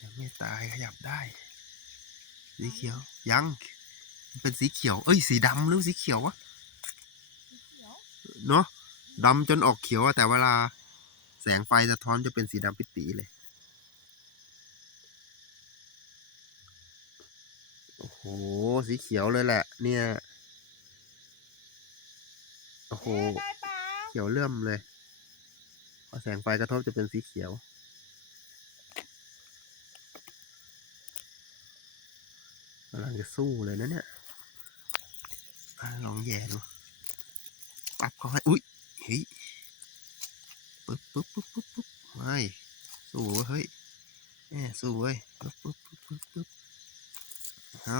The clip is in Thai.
ยังไม่ตายขยับได้สีเขียวยังเป็นสีเขียวเอ้ยสีดำหรือสีเขียววะเนาะดำจนออกเขียวแต่เวลาแสงไฟสะท้อนจะเป็นสีดำปิดปีเลยโอ้โหสีเขียวเลยแหละเนี่ยโอ้โหเขียวเลื่อมเลยพอแสงไฟกระทบจะเป็นสีเขียวกำลังจะสู้เลยนะเนี่ยลองแย่ดูปั๊บก็ให้อุ๊ยเฮ้ยปึ๊บปึ๊บปึ๊บปึ๊บปึ๊บไม่สู้เฮ้ยแหมสู้เว้ยปึ๊บปึ๊บปึ๊บปึ๊บเอา